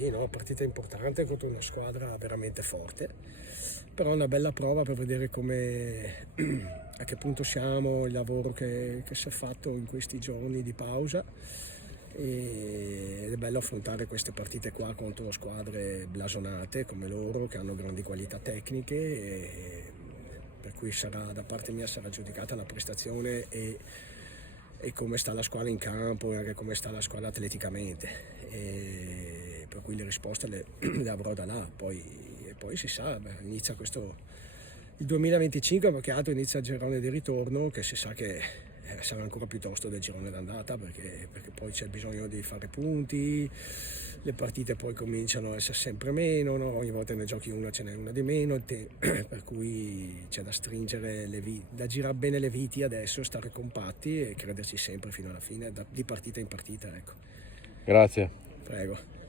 Sì, no, partita importante contro una squadra veramente forte, però è una bella prova per vedere come, a che punto siamo, il lavoro che si è fatto in questi giorni di pausa, ed è bello affrontare queste partite qua contro squadre blasonate come loro, che hanno grandi qualità tecniche, per cui da parte mia sarà giudicata la prestazione e come sta la squadra in campo e anche come sta la squadra atleticamente, e per cui le risposte le avrò da là, poi si sa, inizia il 2025, perché altro inizia il girone di ritorno, che si sa che sarà ancora più tosto del girone d'andata, perché poi c'è bisogno di fare punti, le partite poi cominciano a essere sempre meno, no? Ogni volta ne giochi una ce n'è una di meno, per cui c'è da stringere da girare bene le viti adesso, stare compatti e crederci sempre fino alla fine, di partita in partita, ecco. Grazie. Prego.